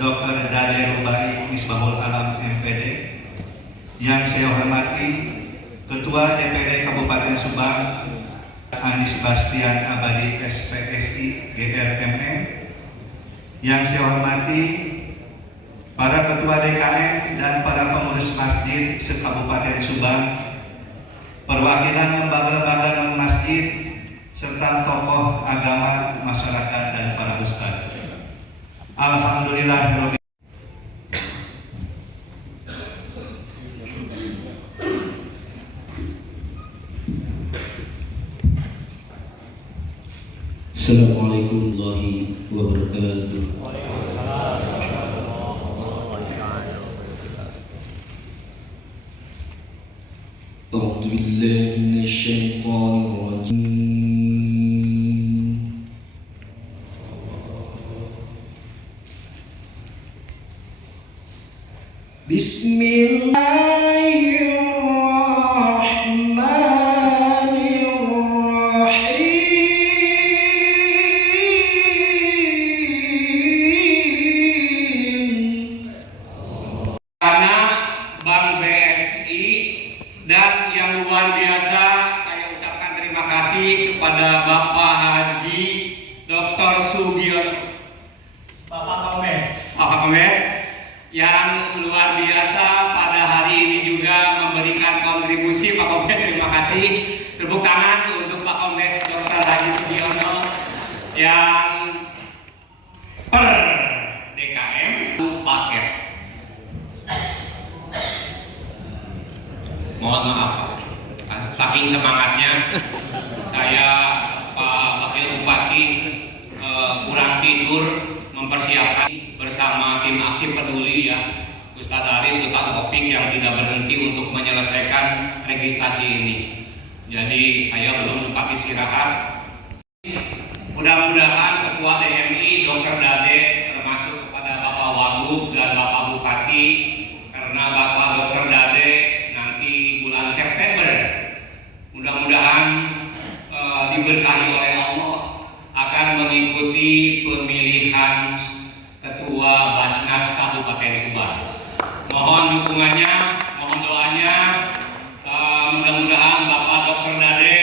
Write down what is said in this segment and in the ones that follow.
Dr. Dade Rubai Misbahul Alam MPD. Yang saya hormati Ketua DPD Kabupaten Subang Andi Sebastian Abadi SPSI GRMM. Yang saya hormati para Ketua DKM dan para pengurus masjid se-Kabupaten Subang, perwakilan lembaga-lembaga non-masjid, serta tokoh agama, masyarakat, dan para ustadz. Alhamdulillah. Assalamualaikum warahmatullahi wabarakatuh. A'udzu billahi minasyaitonir rajim. Bank BSI, dan yang luar biasa saya ucapkan terima kasih kepada Bapak Haji Dr. Sugiono, Bapak Komes yang luar biasa pada hari ini juga memberikan kontribusi. Pak Komes, terima kasih. Tepuk tangan untuk Pak Komes Dr. Haji Sugiono yang per DKM paket. Mohon maaf, saking semangatnya saya Pak Wakil Bupati kurang tidur mempersiapkan bersama tim aksi peduli ya, Ustadz Aris, Ustadz Opik yang tidak berhenti untuk menyelesaikan registrasi ini. Jadi saya belum sempat istirahat. Mudah-mudahan Ketua DMI Dr. Dade, termasuk kepada Bapak Wagub dan Bapak Bupati, karena Bapak Dr. Dade September mudah-mudahan diberkahi oleh Allah akan mengikuti pemilihan Ketua Basnas Kabupaten Subang. Mohon dukungannya, mohon doanya. Mudah-mudahan Bapak Dr. Dade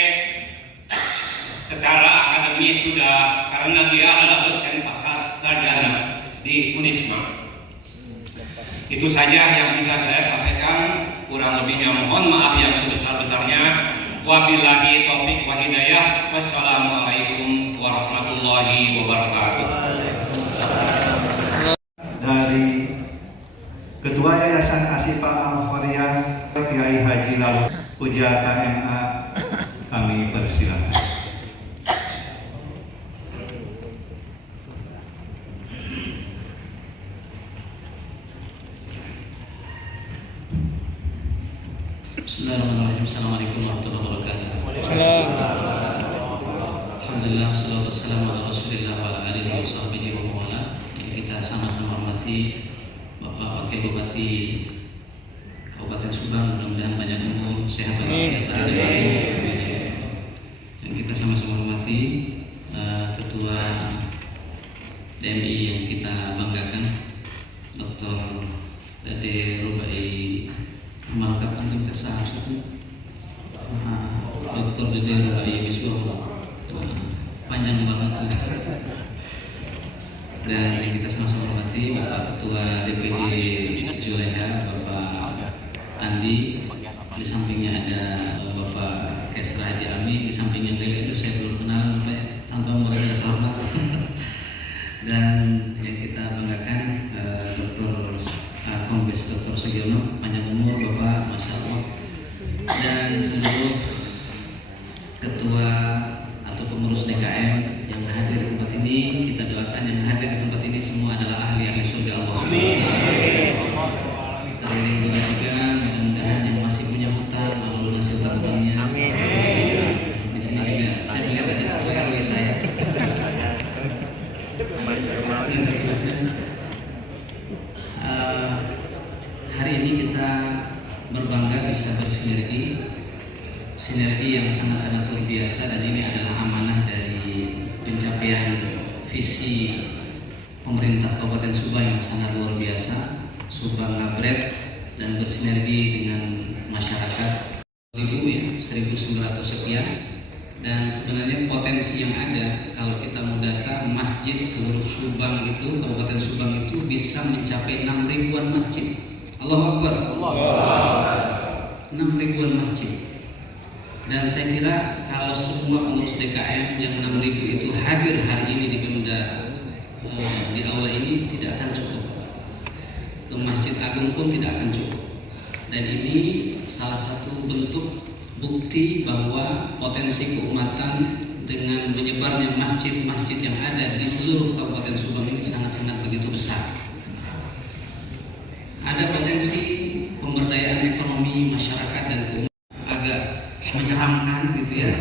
secara akademis sudah, karena dia adalah dosen pasca sarjana di Unisma. Itu saja yang bisa saya sampaikan. Kurang lebihnya mohon maaf yang sebesar-besarnya. Wabillahi taufiq wa hidayah. Wassalamualaikum warahmatullahi wabarakatuh. Dari Ketua Yayasan Asyifa Al-Khoriyah Kiai Haji Lalu Puja KMA, kami persilakan. Bismillahirrahmanirrahim. Assalamualaikum warahmatullahi wabarakatuh. Alhamdulillah, salatu wassalamu ala Rasulillah wa ala alihi wa sahbihi wa mawala. Kita sama-sama hormati Bapak Wakil Bupati Kabupaten Subang, mudah-mudahan banyak umur, sehat walafiat, dan kita sama-sama hormati Ketua DMI yang kita banggakan, Dr. Dade Rubai. Mantap, antum kesal satu. Dr. Dade Rubai Misbahul, panjang banget tuh. Dan yang kita sama-sama hormati Bapak Ketua DPD Juleha, Bapak Andi. Di sampingnya ada Bapak Kesra Haji Ami. Di sampingnya beliau itu saya belum kenal, tanpa merasa hormat. sinergi yang sangat-sangat luar biasa, dan ini adalah amanah dari pencapaian visi pemerintah Kabupaten Subang yang sangat luar biasa. Subang ngabret dan bersinergi dengan masyarakat 1.900 sekian, dan sebenarnya potensi yang ada kalau kita mau data masjid seluruh Subang itu, Kabupaten Subang itu bisa mencapai 6 ribuan masjid. Allahu Akbar. 6 ribuan masjid. Dan saya kira kalau semua pengurus DKM yang 6.000 itu hadir hari ini di Pemda di aula ini tidak akan cukup. Ke Masjid Agung pun tidak akan cukup. Dan ini salah satu bentuk bukti bahwa potensi keumatan dengan menyebarnya masjid-masjid yang ada di seluruh Kabupaten Subang ini sangat-sangat begitu besar. Ada potensi pemberdayaan ekonomi masyarakat dan agak menyeramkan gitu ya.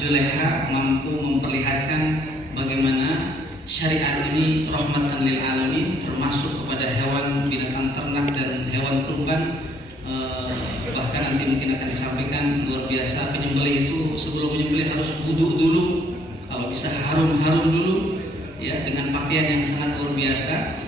Juleha mampu memperlihatkan bagaimana syariat ini rahmatan lil alamin, termasuk kepada hewan binatang ternak dan hewan kurban. Bahkan nanti mungkin akan disampaikan luar biasa, penyembelih itu sebelum menyembelih harus wudhu dulu, kalau bisa harum-harum dulu ya, dengan pakaian yang sangat luar biasa,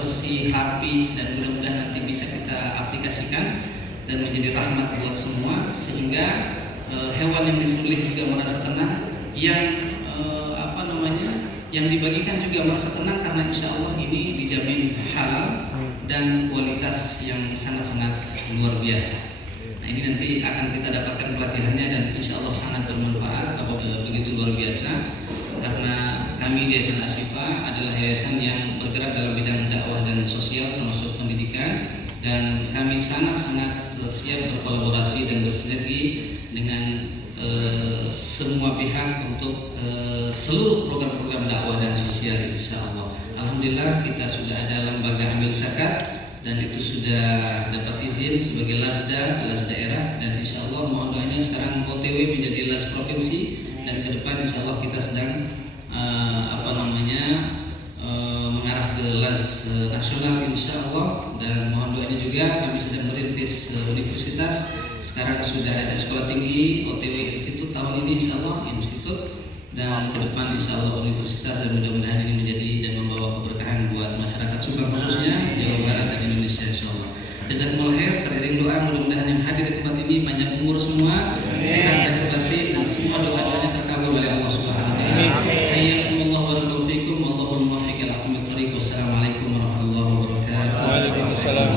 bersih, rapi, dan mudah-mudahan nanti bisa kita aplikasikan dan menjadi rahmat buat semua, sehingga hewan yang disembelih juga merasa tenang, yang dibagikan juga merasa tenang, karena insya Allah ini dijamin halal dan kualitas yang sangat-sangat luar biasa. Nah, ini nanti akan kita dapatkan pelatihannya dan insya Allah sangat bermanfaat. Begitu luar biasa, karena kami di Yayasan Ashifa adalah yayasan yang bergerak dalam bidang dakwah dan sosial termasuk pendidikan, dan kami sangat-sangat siap berkolaborasi dan bersinergi dengan semua pihak untuk seluruh program-program dakwah dan sosial, insya Allah. Alhamdulillah kita sudah ada lembaga ambil zakat dan itu sudah dapat izin sebagai LASDA, LAS daerah, dan insya Allah mohon doanya sekarang OTW menjadi LAS provinsi, dan ke depan insya Allah kita sedang mengarah ke LAS nasional insya Allah, dan mohon doanya juga kami sedang merintis universitas. Sekarang sudah ada sekolah tinggi, OTW institut tahun ini insya Allah institut, dan ke depan insya Allah universitas, dan mudah-mudahan ini menjadi dan membawa keberkahan buat masyarakat Subang khususnya, Jawa Barat dan Indonesia insya Allah. Jazakumullah khair, teriring doa mudah-mudahan yang hadir di tempat ini panjang umur semua, sehat dan batin, dan semua doa-doanya terkabul oleh Allah Subhanahu wa taala. Hayyakumullah wa barakallahu fikum, wallahu muwaffiq ila aqwamit thoriq. Wassalamualaikum warahmatullahi wabarakatuh. Waalaikumsalam.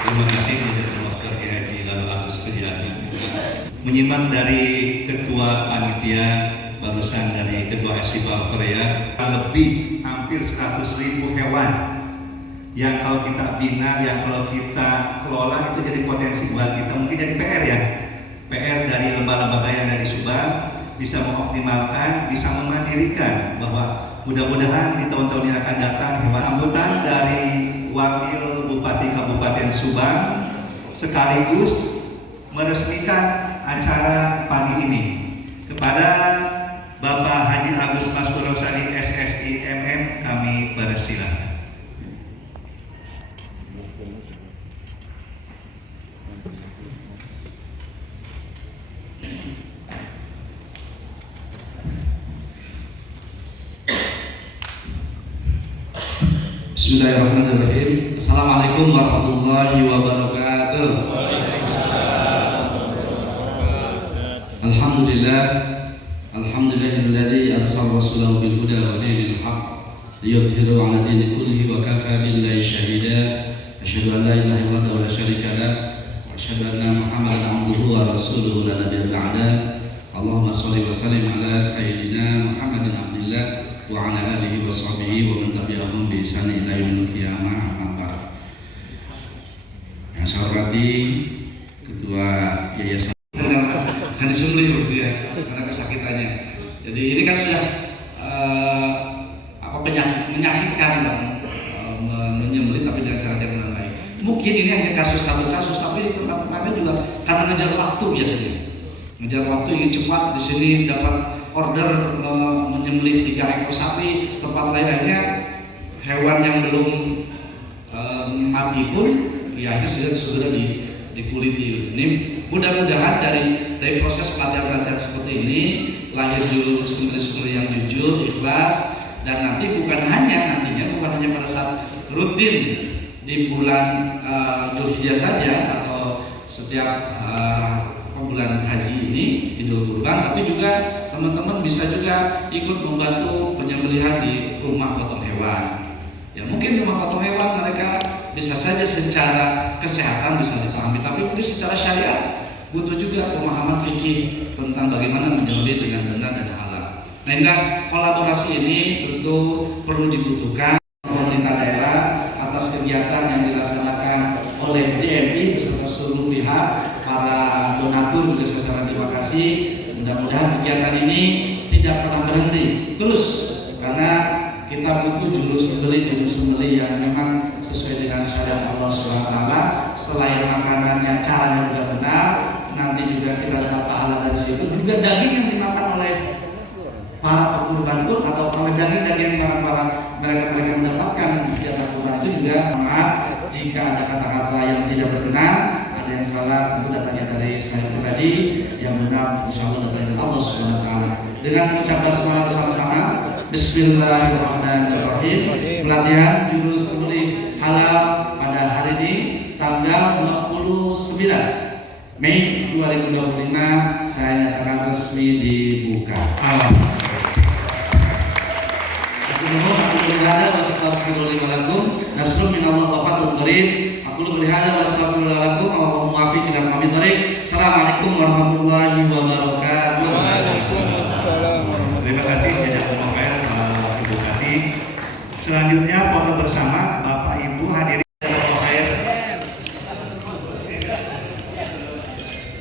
Terima kasih Dr. Haji Lalu Agus Kejati. Menyimak dari Ketua Panitia barusan dari Ketua Ashifa Korea, lebih hampir 100.000 hewan yang kalau kita bina, yang kalau kita kelola itu jadi potensi buat kita. Mungkin jadi PR ya, PR dari lembaga-lembaga yang ada di Subang bisa mengoptimalkan, bisa memandirikan, bahwa mudah-mudahan di tahun-tahun yang akan datang hewan sambutan dari Wakil Bupati Kabupaten Subang sekaligus meresmikan acara pagi ini kepada Bapak Haji Agus Maskur Rosadi SSI MM, kami persilakan. Bismillahirrahmanirrahim. Assalamualaikum warahmatullahi wabarakatuh. Alhamdulillah, alhamdulillahilladzi arsala rasulahu bil huda wa dinil haqq liyudhhirahu 'ala dini kullihi wa kafa billahi shahida. Asyhadu an la ilaha illallah wa la syarika lah, wa asyhadu anna Muhammadan abduhu wa rasuluhu la nabiyya ba'da. Allahumma shalli wa sallim ala sayyidina Muhammadin abdillah wa ala alihi wa sahbihi wa man tabi'ahum bi ihsan ila yaumil qiyamah. Amma ba'd. Yang saya hormati Ketua Yayasan akan disembelih begitu ya, karena kesakitannya. Jadi ini kan sudah menyakitkan dong, menyembelih tapi dengan cara yang baik. Mungkin ini hanya satu kasus, tapi di tempat lain juga karena ngejar waktu biasanya. Ngejar waktu ingin cepat, di sini dapat order menyembelih 3 ekor sapi, tempat lainnya hewan yang belum mati pun akhirnya sudah dikuliti. Ini mudah-mudahan dari proses pelatihan seperti ini lahir dulu sumber-sumber yang jujur, ikhlas, dan nanti bukan hanya pada saat rutin di bulan Dzulhijjah saja atau setiap bulan haji ini Idul Kurban, tapi juga teman-teman bisa juga ikut membantu penyembelihan di rumah potong hewan. Ya mungkin rumah potong hewan mereka bisa saja secara kesehatan bisa dipahami, tapi mungkin secara syariat butuh juga pemahaman fikih tentang bagaimana menyembelih dengan benar dan halal. Nah, kolaborasi ini tentu perlu dibutuhkan pemerintah daerah atas kegiatan yang dilaksanakan oleh DMI beserta seluruh pihak, para donatur juga saya sangat terima kasih. Mudah-mudahan kegiatan ini tidak pernah berhenti terus, karena kita butuh juru sembelih yang memang sesuai dengan syariat Allah SWT. Selain makanannya, caranya juga benar, nanti juga kita dapat pahala dari situ. Juga daging yang dimakan oleh para pekurban pun atau oleh daging yang mereka mendapatkan jatah kurban itu juga, maaf jika ada kata-kata yang tidak berkenan, ada yang salah, tentu datangnya dari saya pribadi, yang benar insya Allah datangnya dari Allah SWT. Dengan mengucapkan semangat bersama-sama, Bismillahirrahmanirrahim. Pelatihan juru sembelih halal pada hari ini tanggal 29 Mei 2025 saya nyatakan resmi dibuka. Aku berhada wa astagfirullahaladzim. Nasrul minallah wa fathul qarib. Aku berhada wa astagfirullahaladzim. Allahumma muafiq ila kami tarik. Assalamualaikum warahmatullahi wabarakatuh. Terima kasih jazakumullah khair Ibu Kasih. Selanjutnya foto bersama Bapak Ibu hadirin jazakumullah khair.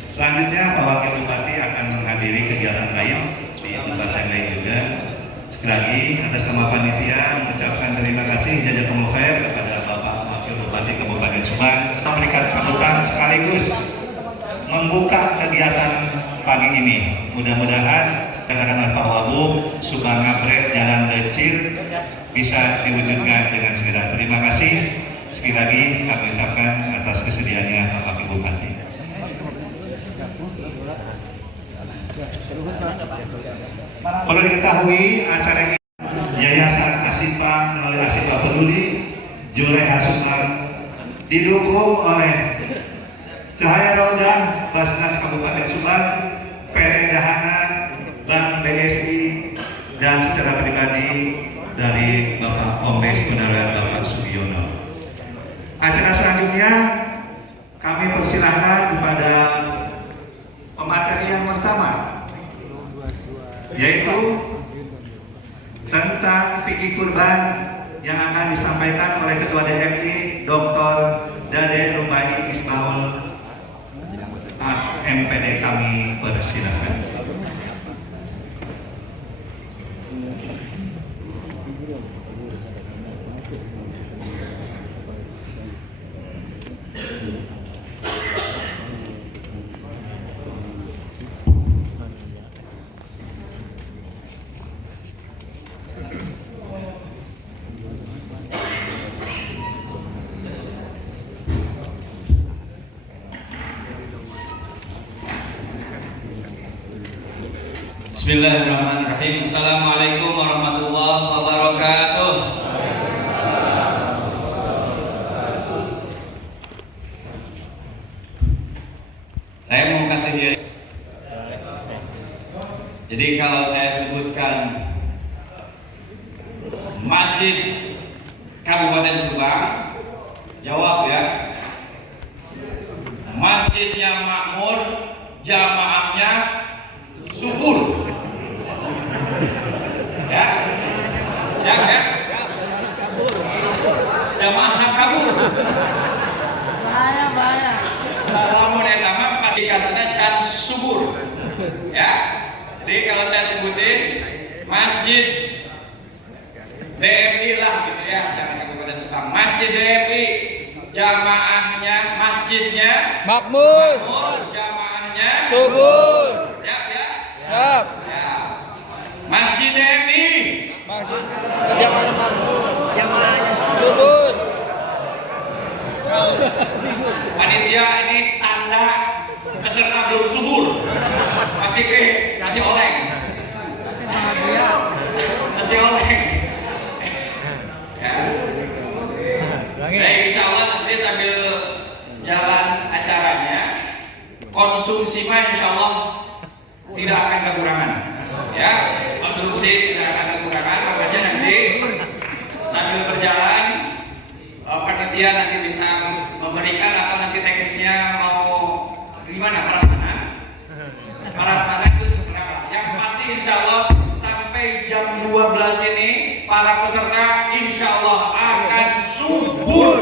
Selanjutnya Pak Wakil Bupati akan menghadiri kegiatan lain di tempat yang lain juga. Sekali lagi atas nama panitia mengucapkan terima kasih jazakumullah khair kepada Bapak Wakil Bupati Kabupaten Subang memberikan sambutan sekaligus membuka kegiatan pagi ini. Mudah-mudahan katakanlah Pak Wabub, Subang Ngapret, Jalan Lecir bisa diwujudkan dengan segera. Terima kasih sekali lagi kami ucapkan atas kesediaannya Bapak Ibu Bupati. Perlu diketahui acara ini Yayasan Asipa melalui Asipa Peduli Juleha Subang didukung oleh Cahaya Roda Basnas Kabupaten Subang, PT Dahana, Bank BSI, dan secara pribadi dari Bapak Kombes Penerangan Bapak Sugiono. Acara selanjutnya kami persilahkan kepada pemateri yang pertama, yaitu tentang fikih kurban yang akan disampaikan oleh Ketua DMI Dr. Dade Rubai Misbahul MPD. Kami persilahkan. Bismillahirrahmanirrahim. Assalamualaikum warahmatullahi wabarakatuh. Saya mau kasih dia. Jadi kalau saya sebutkan Masjid Kabupaten Subang, jawab ya. Masjidnya makmur, jamaahnya subur. Ya, siap ya. Jamaah kabur. Bahaya. Lamun eta mah pasti kasihnya can subur. Ya. Jadi kalau saya sebutin Masjid DMI lah gitu ya, jangan Kabupaten Subang. Masjid DMI, jamaahnya, masjidnya makmur, jamaahnya subur. Siap ya? Siap. Masjid DMI, masjid jamaahnya makmur, jamaahnya subur. Panitia ini tanda peserta belum subur. Kasih oleng. Kasih oleng. Ya. Baik, insya Allah nanti sambil jalan acaranya, konsumsi mah insya Allah tidak akan kekurangan. Ya, konsumsi tidak akan kekurangan. Makanya nanti sambil berjalan, panitia nanti bisa memberikan atau nanti teknisnya mau gimana prasmanan itu terserah. Yang pasti insya Allah sampai jam 12 ini para peserta insya Allah akan subur.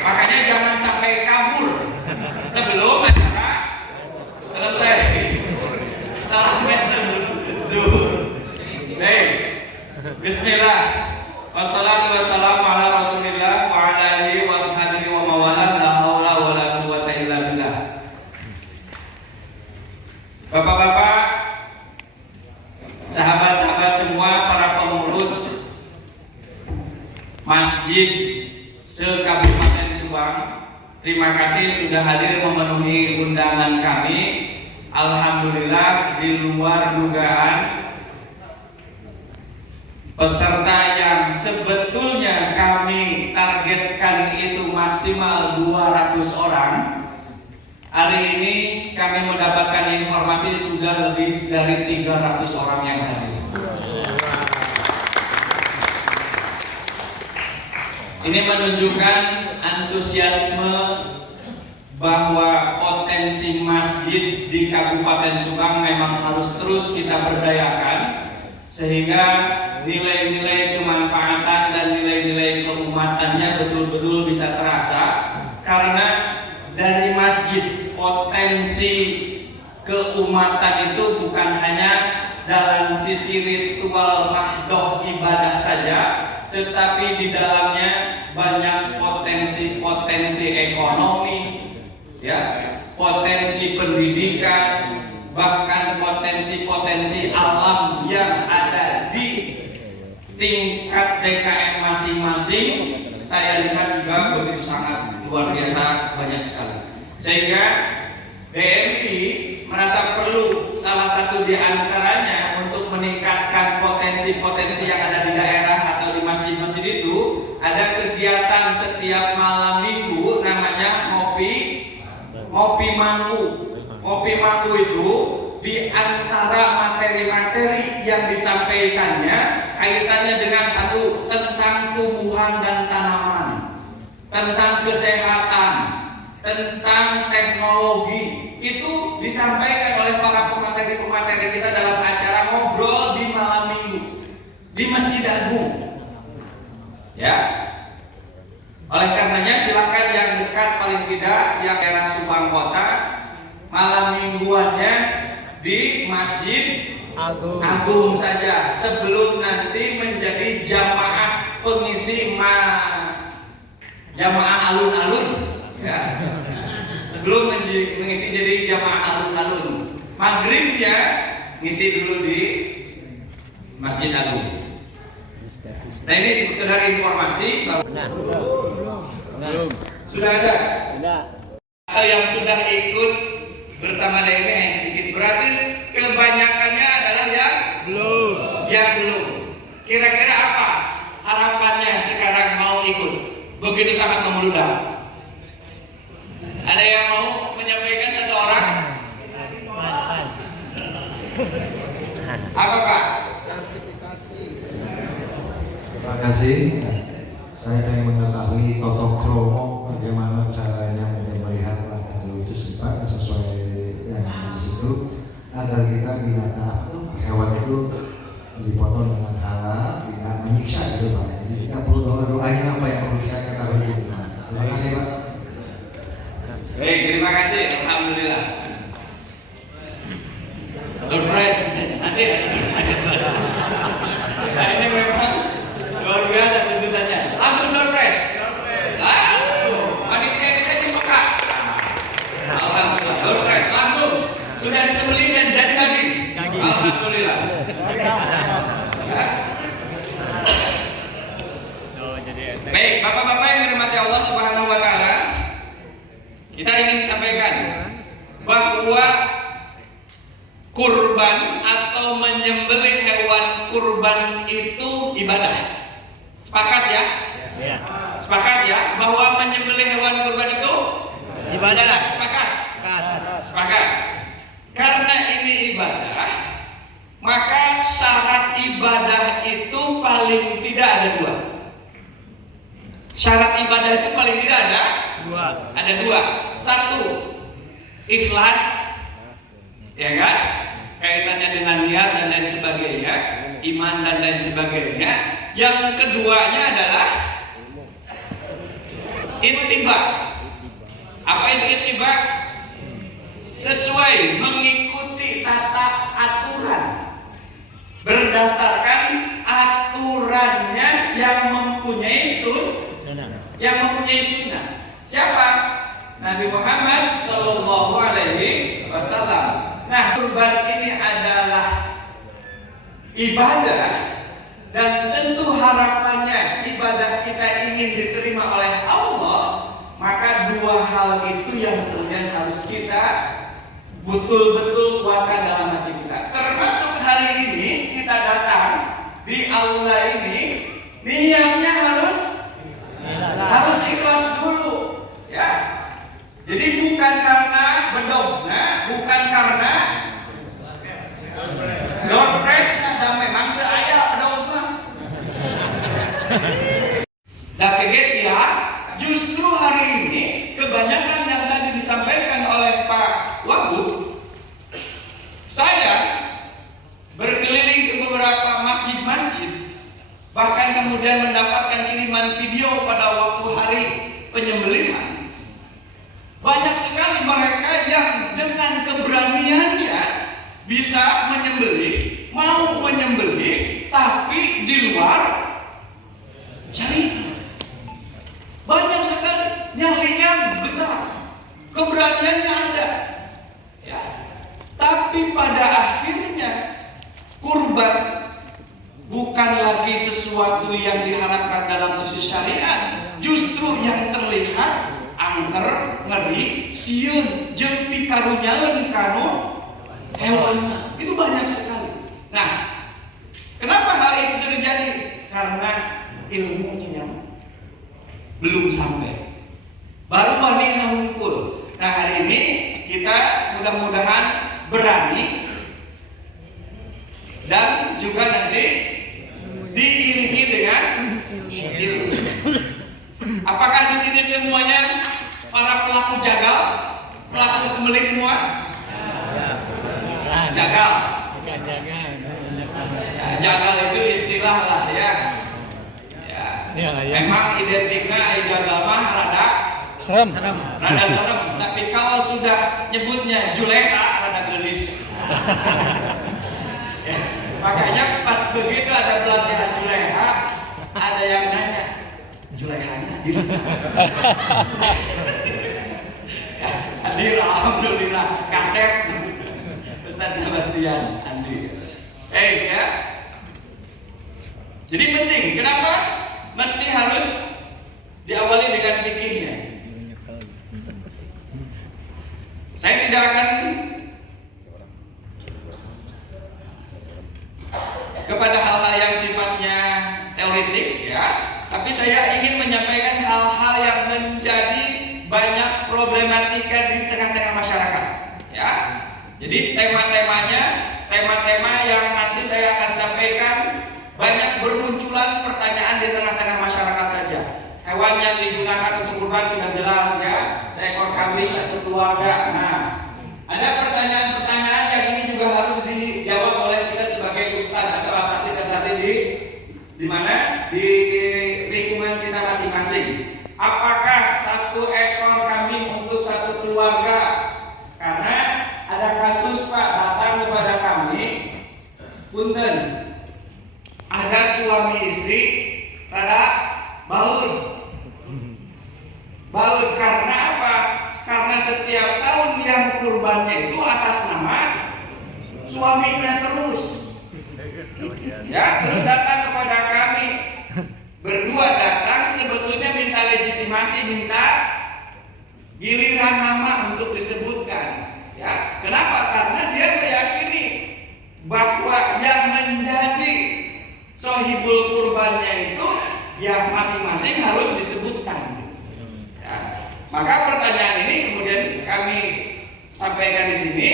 Makanya jangan sampai kabur sebelum acara selesai. Sampai sebelum zuhur. Baik. Bismillah. Wassalatu wassalamu ala Rasulillah wa ala alihi wa sahbihi wa mawala la haula wa la quwwata illa billah. Bapak-bapak, sahabat-sahabat semua, para pengurus Masjid se-Kabupaten Subang, terima kasih sudah hadir memenuhi undangan kami. Alhamdulillah, di luar dugaan, peserta yang sebetulnya kami targetkan itu maksimal 200 orang. Hari ini kami mendapatkan informasi sudah lebih dari 300 orang yang hadir. Ini menunjukkan antusiasme bahwa potensi masjid di Kabupaten Subang memang harus terus kita berdayakan, sehingga nilai-nilai kemanfaatan dan nilai-nilai keumatannya betul-betul bisa terasa. Karena dari masjid, potensi keumatan itu bukan hanya dalam sisi ritual mahdoh ibadah saja, tetapi di dalamnya banyak potensi-potensi ekonomi, ya, potensi pendidikan, bahkan potensi-potensi alam yang ada di tingkat DKM masing-masing. Saya lihat juga begitu sangat luar biasa, banyak sekali. Sehingga BMI merasa perlu salah satu di antaranya untuk meningkatkan potensi-potensi yang ada di daerah atau di masjid-masjid itu, ada kegiatan setiap malam minggu namanya ngopi mangku. Ngopi mangku itu di antara materi-materi yang disampaikannya kaitannya dengan satu, tentang tumbuhan dan tanaman, tentang kesehatan, tentang teknologi. Itu disampaikan oleh para pemateri-pemateri kita dalam acara ngobrol di malam minggu di Masjid Agung. Ya. Oleh karenanya silakan yang dekat paling tidak yang daerah Subang Kota, malam mingguannya di Masjid Agung saja, sebelum nanti menjadi jamaah pengisi jamaah alun-alun, ya. Sebelum mengisi jadi jamaah alun-alun, maghrib ya ngisi dulu di Masjid Agung. Nah, ini sekedar informasi. Sudah ada? Atau yang sudah ikut bersama DMI hanya sedikit, berarti kebanyakannya adalah yang belum. Kira-kira apa harapannya sekarang mau ikut? Begitu sangat membeludak. Ada yang mau menyampaikan satu orang? Apa Pak? Terima kasih. Saya ingin mengetahui Toto Kromo bagaimana caranya melihat langkah itu sempat sesuai yang di situ, agar kita binatang hewan itu dipotong dengan halal, tidak menyiksa gitu Pak. Jadi kita perlu doanya apa yang perlu saya ketahui. Terima kasih Pak. Baik, terima kasih. Alhamdulillah. Surprise. Nanti nah, ini memang luar biasa tuntutannya. Langsung surprise. Langsung. Panitia kita di Mekah. Alhamdulillah. Surprise. Langsung. Sudah disembelih dan jadi daging. Alhamdulillah. kita ingin sampaikan bahwa kurban atau menyembelih hewan kurban itu ibadah. Sepakat ya? Sepakat ya bahwa menyembelih hewan kurban itu ibadah. Sepakat? Sepakat. Karena ini ibadah, maka syarat ibadah itu paling tidak ada 2. Syarat ibadah itu paling tidak ada 2. Ada 2. 1, ikhlas, ya kan? Kaitannya dengan niat dan lain sebagainya, iman dan lain sebagainya. Yang keduanya adalah ittiba. Apa itu ittiba? Sesuai, mengikuti tata aturan, berdasarkan aturannya yang mempunyai sunnah. Siapa? Nabi Muhammad Sallallahu Alaihi Wasallam. Nah, kurban ini adalah ibadah, dan tentu harapannya ibadah kita ingin diterima oleh Allah. Maka 2 hal itu yang kemudian harus kita betul-betul kuatkan dalam hati kita. Termasuk hari ini kita datang di aula ini, niatnya harus ikhlas dulu, ya. Jadi bukan karena bedogna, bukan karena doorpressnya, dan memang teu aya bedogna. Nah, kaget ya. Justru hari ini kebanyakan yang tadi disampaikan oleh Pak Wagub, saya berkeliling ke beberapa masjid-masjid, bahkan kemudian mendapatkan kiriman video pada waktu hari penyembelihan. Banyak sekali mereka yang dengan keberaniannya bisa menyembelih, mau menyembelih, tapi di luar syariat. Banyak sekali, nyalinya besar, keberaniannya ada, ya. Tapi pada akhirnya kurban bukan lagi sesuatu yang diharapkan dalam sisi syariat. Justru yang terlihat angker, ngeri, sieun, jeung pikarunyaeun kanu hewan. Itu banyak sekali. Nah, kenapa hal itu terjadi? Karena ilmunya yang belum sampai, baru wani nahungkul. Nah, hari ini kita mudah-mudahan berani dan juga nanti diiringi dengan ilmu. Apakah di sini semuanya para pelaku jagal, pelaku sembelih semua? Jagal. Jagal itu istilah lah ya. Memang identiknya ai jagal mah rada serem. Tapi kalau sudah nyebutnya Juleha rada gelis. Makanya pas begitu ada pelatihan Juleha, ada yang nanya, Julehanya di mana? Hadir, alhamdulillah, kasep. Ustaz Sebastian Andi. Ya. Jadi penting, kenapa? Mesti harus diawali dengan fikihnya. Saya tidak akan kepada hal-hal yang sifatnya teoritik ya, tapi saya ingin menyampaikan hal-hal yang menjadi banyak problematika di tengah-tengah masyarakat ya. Jadi tema-temanya, tema-tema yang nanti saya akan sampaikan, banyak bermunculan pertanyaan di tengah-tengah masyarakat saja. Hewan yang digunakan untuk kurban sudah jelas ya, seekor kambing satu keluarga. Nah, ada pertanyaan-pertanyaan yang ini juga harus dijawab oleh kita sebagai ustadz atau asatidz di mana di lingkungan kita masing-masing. Apakah satu ekor kambing untuk satu keluarga? Karena ada kasus Pak datang kepada kami, punten, ada suami istri rada baut karena apa? Karena setiap tahun yang kurbannya itu atas nama suaminya terus. Ya, terus datang kepada kami. Berdua datang sebetulnya minta legitimasi, minta giliran nama untuk disebutkan. Ya, kenapa? Karena dia meyakini bahwa yang menjadi sohibul kurbannya itu ya masing-masing harus disebutkan. Ya, maka pertanyaan ini kemudian kami sampaikan di sini,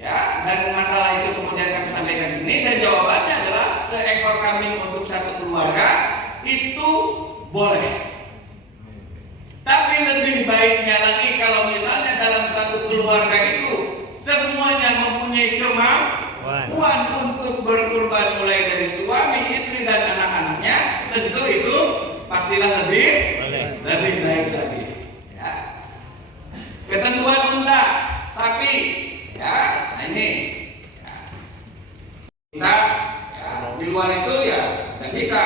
ya, dan masalah itu kemudian kami sampaikan di sini, dan jawabannya adalah seekor kambing untuk satu keluarga itu boleh. Tapi lebih baiknya lagi kalau misalnya dalam satu keluarga itu semuanya mempunyai kemampuan untuk berkurban mulai dari suami, istri, dan anak-anaknya, tentu itu pastilah lebih baik lagi. Ya. Ketentuan unta, sapi, ya, nah ini ya. Kita ya, di luar itu ya nggak bisa,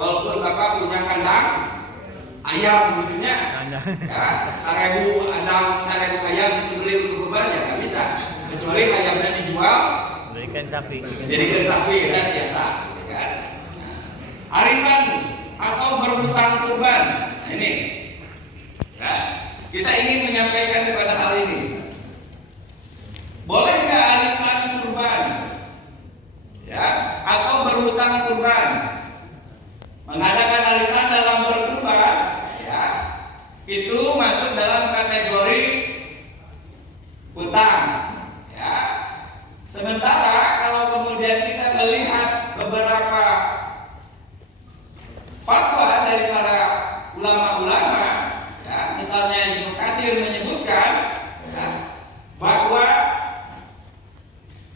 walaupun bapak punya kandang ayam gitu ya, 1000 ayam disembelih untuk kurban ya nggak bisa, kecuali ayamnya dijual jadikan sapi ya kan, biasa ya kan. Arisan atau berhutang kurban, nah ini ya, kita ingin menyampaikan kepada hal ini, boleh nggak arisan kurban ya atau berhutang kurban? Mengadakan arisan dalam berkurban ya, itu masuk dalam kategori hutang ya. Sementara kalau kemudian kita melihat beberapa fatwa dari para ulama-ulama ya, misalnya Ibnu Katsir menyebutkan ya, bahwa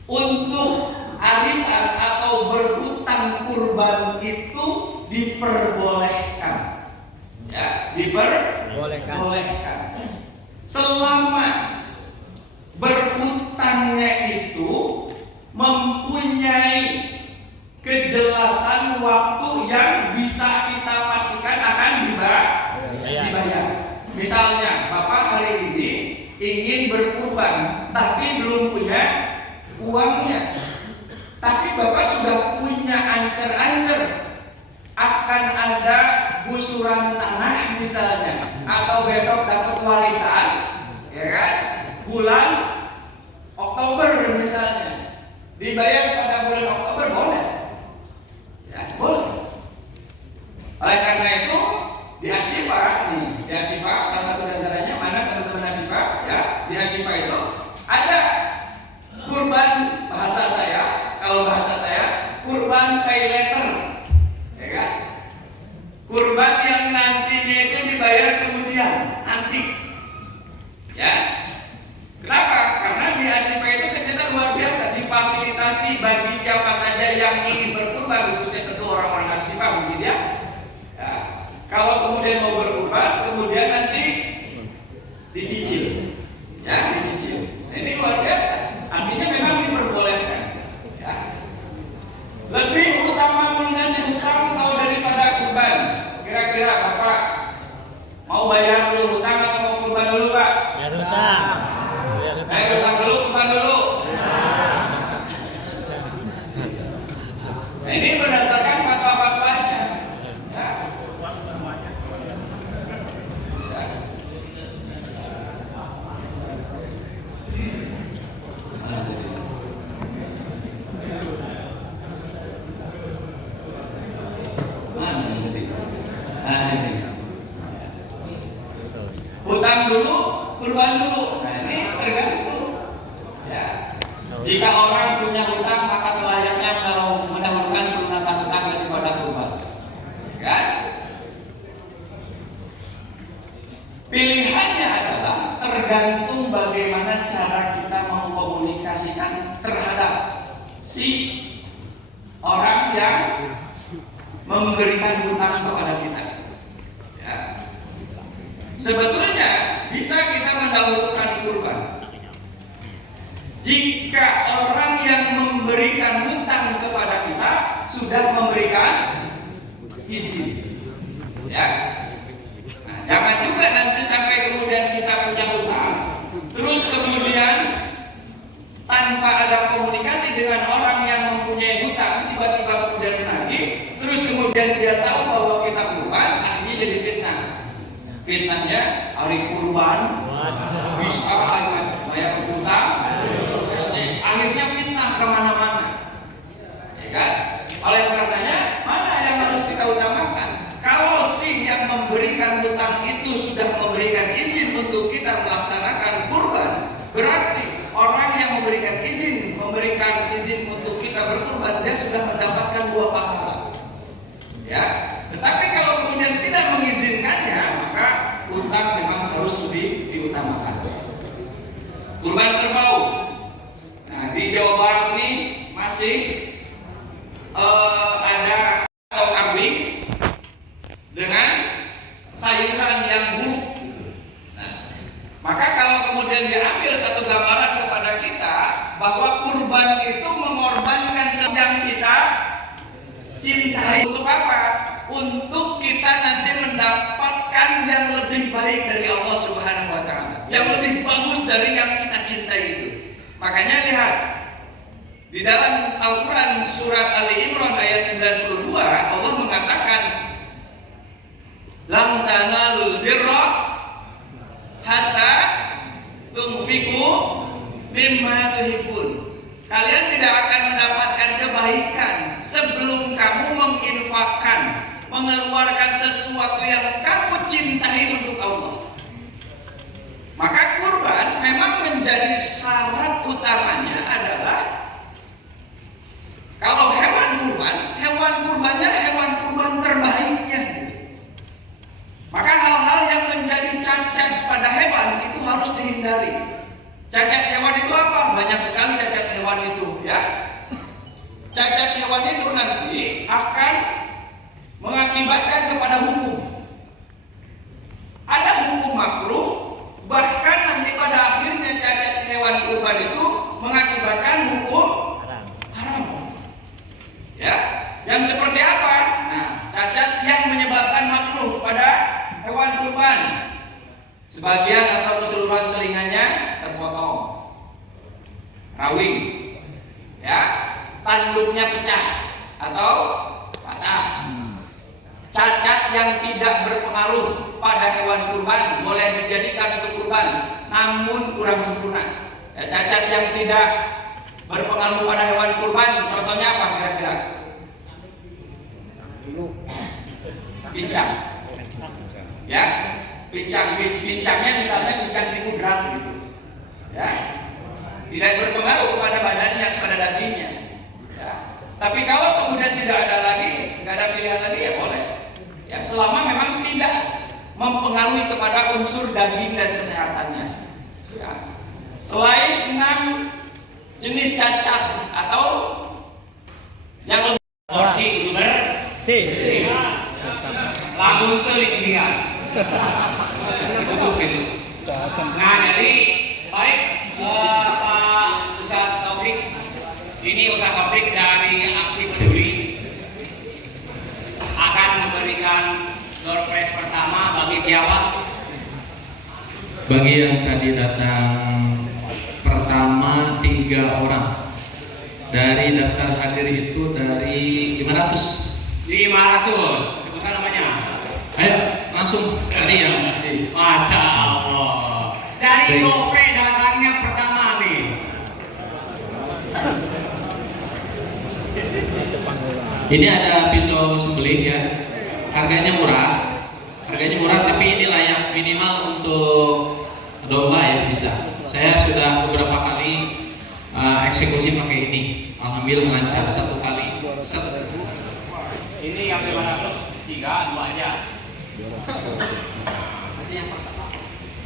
untuk arisan atau berhutang kurban itu diperbolehkan, ya, diperbolehkan selama berhutangnya itu mempunyai kejelasan waktu yang bisa kita pastikan akan dibayar. Misalnya bapak hari ini ingin berkurban tapi belum punya uangnya, tapi bapak sudah punya ancer-ancer akan ada gusuran tanah misalnya, atau besok dapat warisan, ya kan? Bulan Oktober misalnya, dibayar pada bulan Oktober boleh, ya boleh. Oleh karena itu di Asyifa nih, di Asyifa salah satu diantaranya mana teman-teman Asyifa, ya di Asyifa itu ada kurban, bahasa saya, kalau bahasa saya kurban pay letter. Kurban yang nantinya itu dibayar kemudian nanti, ya. Kenapa? Karena di Asyifa itu ternyata luar biasa, difasilitasi bagi siapa saja yang ingin berkurban, khususnya tentu orang-orang Asyifa mungkin ya. Ya. Kalau kemudian mau berkurban, kemudian nanti dicicil, ya dicicil. Nah, ini luar biasa. Artinya memang diperbolehkan. Ya. Lebih utama melunasi hutang atau daripada kurban? Kira-kira bapak mau bayar dulu hutang atau mau kurban dulu pak? Bayar hutang. Bayar hutang dulu, kurban dulu. Nah ini berdasarkan fatwa-fatwanya. Ya. Hutang dulu, kurban dulu. Nah ini tergantung. Ya. Jika orang punya hutang maka selayaknya kalau mendahulukan pelunasan hutang daripada kurban. Kan? Pilihannya adalah tergantung bagaimana cara kita mengkomunikasikan terhadap si orang yang memberikan hutang kepada kita. Ya. Sebetulnya bisa kita mendahulukan kurban jika orang yang memberikan hutang kepada kita sudah memberikan izin. Ya. Nah, jangan juga nanti sampai kemudian kita punya hutang, terus kemudian tanpa ada komunikasi dengan orang yang mempunyai hutang, tiba-tiba kemudian menagih, terus kemudian dia tahu bahwa kita kurban, akhirnya jadi fitnah. Fitnahnya hari kurban kurban, bisa bayar utang, akhirnya fitnah kemana-mana, ya kan? Oleh karenanya mana yang harus kita utamakan? Kalau si yang memberikan hutang itu sudah memberikan izin untuk kita melaksanakan kurban, berarti orang yang memberikan izin untuk kita berkurban, dia sudah mendapatkan 2 pahala. Ya, tetapi kalau kemudian tidak mengizinkannya, maka hutang memang harus lebih diutamakan. Kurban kerbau. Nah, di Jawa Barat ini masih ada atau kambing dengan sayuran yang buruk. Nah, maka kalau kemudian diambil satu gambaran kepada kita bahwa kurban itu mengorbankan yang kita cintai, untuk apa? Untuk kita nanti mendapatkan yang lebih baik dari Allah Subhanahu wa taala, yang lebih bagus dari yang kita cintai itu. Makanya lihat di dalam Al-Quran surat Ali Imran ayat 92, Allah mengatakan, "Lan tanalul birra hatta tunfiqu mimma tuhibbun." Kalian tidak akan mendapatkan kebaikan sebelum kamu menginfakkan, mengeluarkan sesuatu yang kamu cintai untuk Allah. Maka kurban memang menjadi syarat utamanya adalah, kalau hewan kurbannya hewan kurban terbaiknya. Maka hal-hal yang menjadi cacat pada hewan itu harus dihindari. Cacat hewan itu apa? Banyak sekali cacat hewan itu, ya. Cacat hewan itu nanti akan mengakibatkan kepada hukum. Ada hukum makruh, bahkan nanti pada akhirnya cacat hewan kurban itu mengakibatkan hukum haram. Ya, yang seperti apa? Nah, cacat yang menyebabkan makruh pada hewan kurban. Sebagian atau keseluruhan telinganya terpotong, rawing, ya, tanduknya pecah atau patah. Cacat yang tidak berpengaruh pada hewan kurban boleh dijadikan untuk kurban, namun kurang sempurna. Ya, cacat yang tidak berpengaruh pada hewan kurban, contohnya apa kira-kira? Pincang, ya, pincangnya misalnya pincang tikudran gitu, ya, tidak berpengaruh kepada badannya, kepada dagingnya. Ya. Tapi kalau kemudian tidak ada lagi, nggak ada pilihan lagi, ya boleh. Ya, selama memang tidak mempengaruhi kepada unsur daging dan kesehatannya. Ya. Selain 6 jenis cacat atau yang lebih porsi bersih, lamun telik lihat, ditutup itu. Nah, jadi baik Pak Ustaz Taufik, ini Ustaz Taufik dari Aksi Peduli akan memberikan door prize pertama bagi siapa? Bagi yang tadi datang pertama 3 orang. Dari daftar hadir itu dari 500. 500. Sebutkan namanya. Ayo langsung tadi yang Masya Allah. Dari Gope datangnya pertama nih. Ini ada pisau sembelih ya. Harganya murah tapi ini layak minimal untuk domba ya, bisa. Saya sudah beberapa kali eksekusi pakai ini. Alhamdulillah lancar, 1 kali. Ini yang 500, 3, 2 aja.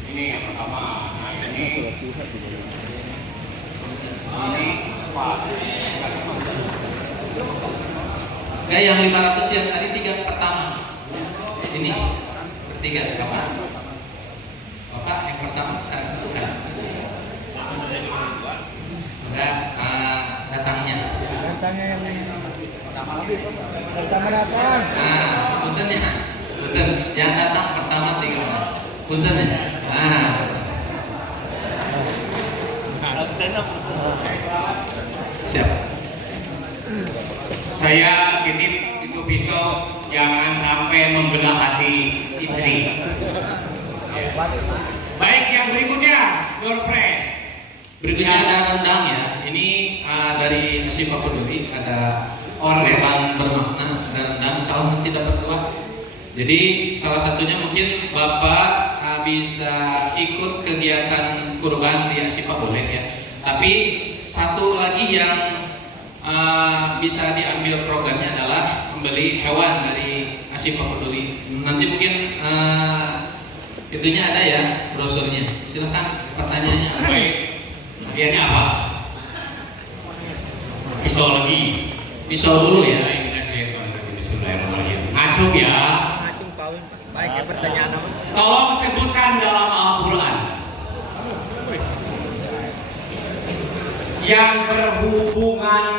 Ini yang pertama. Nah, ini Pak. Saya yang 500 yang tadi 3 pertama. Ini bertiga Bapak. Bapak yang pertama bukan. Enggak datangnya. Datangnya yang pertama bersama datang. Punten ya. Punten yang datang pertama 3 orang. Punten ya. Siap. Saya titip itu pisau, jangan sampai membelah hati istri. Baik door prize. Berikutnya ada rendang ya. Ini dari Asyifa Peduli, ada korban bermakna, ada rendang. Salah nanti dapat 2. Jadi salah satunya mungkin Bapak bisa ikut kegiatan kurban di Asyifa boleh ya. Tapi satu lagi yang bisa diambil programnya adalah membeli hewan dari Asyifa Peduli. Nanti mungkin itunya ada ya, brosurnya. Silakan pertanyaannya. Baik. Hadiahnya apa? Psikologi. Pisau dulu ya. Bismillahirrahmanirrahim. Ngacung ya. Ngacung Paul. Baik, ya, pertanyaan apa? Tolong sebutkan dalam Al-Quran yang berhubungan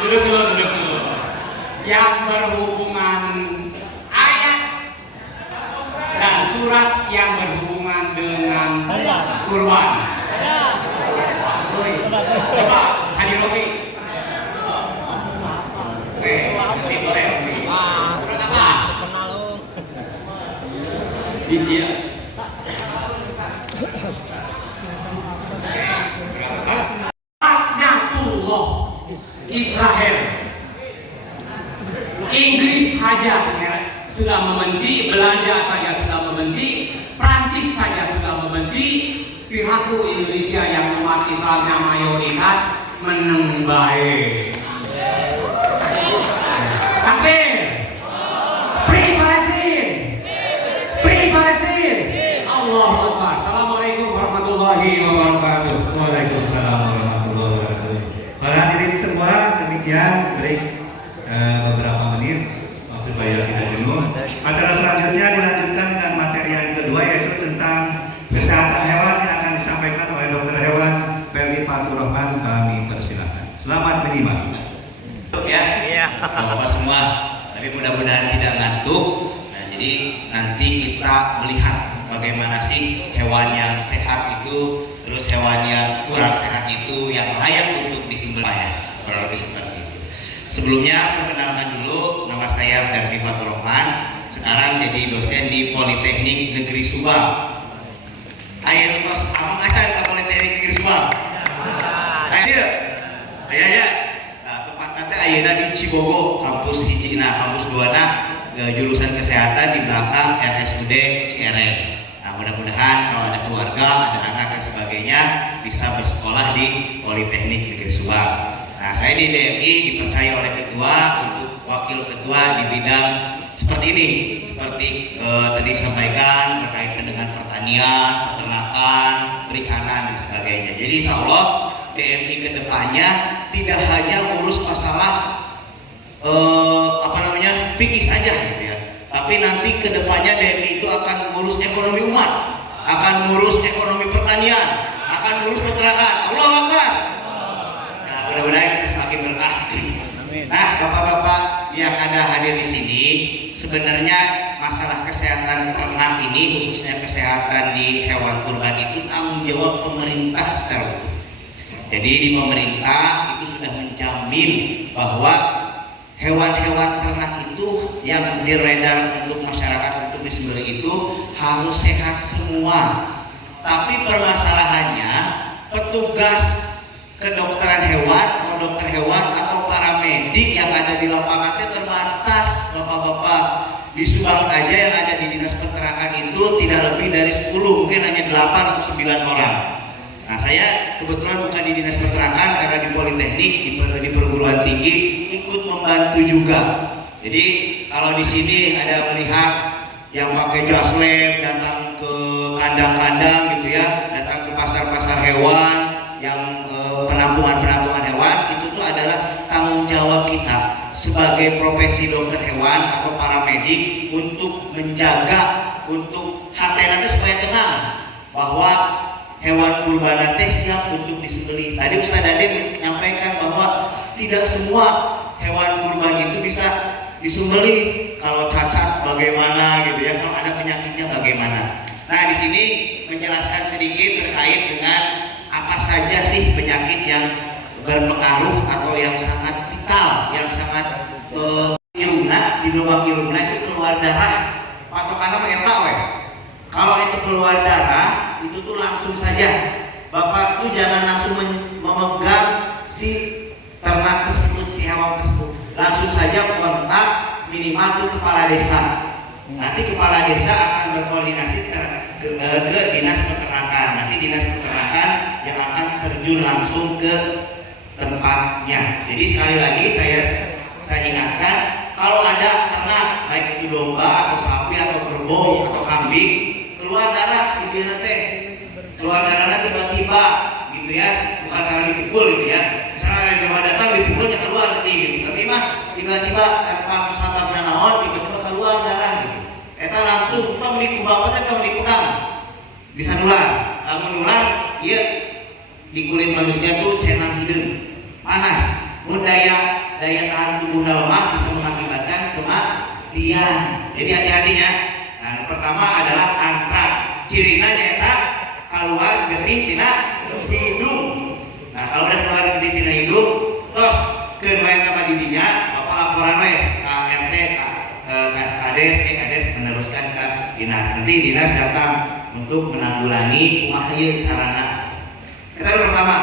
duduk dulu. Yang berhubungan ayat dan surat yang berhubungan dengan kurban. Coba hadir lagi. Surat apa? Kenal lo. India. Laknatullah Israel. Inggris saja sudah membenci, Belanda saja sudah membenci, Prancis saja sudah membenci. Pihakku Indonesia yang umat Islamnya mayoritas meneng bae. Takbir. Free Palestine. Free Palestine. Allahu Akbar. Assalamualaikum warahmatullahi wabarakatuh. Waalaikumsalam warahmatullahi wabarakatuh. Para hadirin semua, demikian break beberapa menit waktu bayar tidak jenuh. Acara selanjutnya dilanjutkan dengan materi yang kedua, yaitu tentang kesehatan hewan yang akan disampaikan oleh dokter hewan Ferdi Fatur Rahman. Kami persilakan. Selamat menyimak. Ya, Bapak semua, tapi mudah-mudahan tidak ngantuk. Nah, jadi nanti kita melihat bagaimana sih hewan yang sehat itu, terus hewan yang kurang sehat itu yang layak untuk disembelih ya, kurang lebih seperti itu. Sebelumnya perkenalkan dulu, nama saya Ferdi Fatur Rahman. Sekarang jadi dosen di Politeknik Negeri Subang. Ayo kos, amang acan ke Politeknik Negeri Subang. Ayo, ya. Ayeuna di Cibogo, kampus hiji, kampus 2 jurusan kesehatan di belakang RSUD CRN. Nah, mudah-mudahan kalau ada keluarga, ada anak dan sebagainya bisa bersekolah di Politeknik Negeri Subang. Nah, saya di DMI dipercaya oleh ketua untuk wakil ketua di bidang seperti ini, seperti tadi disampaikan berkaitan dengan pertanian, peternakan, perikanan dan sebagainya. Jadi insya Allah DMI kedepannya tidak hanya urus masalah fikih saja gitu ya, tapi nanti kedepannya DMI itu akan ngurus ekonomi umat, akan ngurus ekonomi pertanian, akan ngurus peternakan. Allahu Akbar. Nah, mudah-mudahan kita semakin berkah. Nah, bapak-bapak yang ada hadir di sini, sebenarnya masalah kesehatan ternak ini, khususnya kesehatan di hewan kurban itu tanggung jawab pemerintah secara utuh. Jadi di pemerintah itu sudah menjamin bahwa hewan-hewan ternak itu yang beredar untuk masyarakat untuk disembelih itu harus sehat semua. Tapi permasalahannya petugas kedokteran hewan atau dokter hewan atau para medik yang ada di lapangannya terbatas, bapak-bapak. Di Subang aja yang ada di dinas peternakan itu tidak lebih dari 10, mungkin hanya 8 atau 9 orang. Nah, saya kebetulan bukan di dinas peternakan karena di Politeknik, di perguruan tinggi ikut membantu juga. Jadi kalau di sini ada melihat yang pakai jas lab datang ke kandang-kandang gitu ya, datang ke pasar-pasar hewan, yang penampungan hewan, itu tuh adalah tanggung jawab kita sebagai profesi dokter hewan atau para medik untuk menjaga, untuk hati nanti supaya tenang bahwa hewan kurban teh siap untuk disembelih. Tadi Ustaz Ade menyampaikan bahwa tidak semua hewan kurban itu bisa disembelih. Kalau cacat bagaimana gitu ya, kalau ada penyakitnya bagaimana. Nah, di sini menjelaskan sedikit terkait dengan apa saja sih penyakit yang berpengaruh atau yang sangat vital, yang sangat iruna, di lubang iruna itu keluar darah patokannya mah eta we. Kalau itu keluar darah, itu tuh langsung saja Bapak tuh jangan langsung memegang si ternak tersebut, si hewan tersebut. Langsung saja kontak minimal ke kepala desa. Nanti kepala desa akan berkoordinasi ke dinas peternakan. Nanti dinas peternakan yang akan terjun langsung ke tempatnya. Jadi sekali lagi saya ingatkan, kalau ada ternak baik itu domba atau sapi atau kerbau atau kambing keluar darah di teh, keluar darahnya tiba-tiba gitu ya, bukan karena dipukul gitu ya. Misalnya ada domba datang dipukulnya keluar gitu. Tapi mah tiba-tiba tanpa sababna naon tiba-tiba keluar darah gitu. Eta langsung tong dikubapatnya tong dipegang bisa nular. Lamun nular dia di kulit manusia tuh cenang hidung panas, daya tahan tubuhnya lemah bisa mengakibatkan kematian. Jadi hati-hatinya. Nah, pertama adalah antrak. Cirina nyata keluar getih tina hidung. Nah, kalau udah keluar getih tina hidung, terus ke wae ka didinya, Bapak laporan wae ka RT, kades meneruskan ke dinas. Nanti dinas datang untuk menanggulangi kumaha ieu carana. Eta pertama.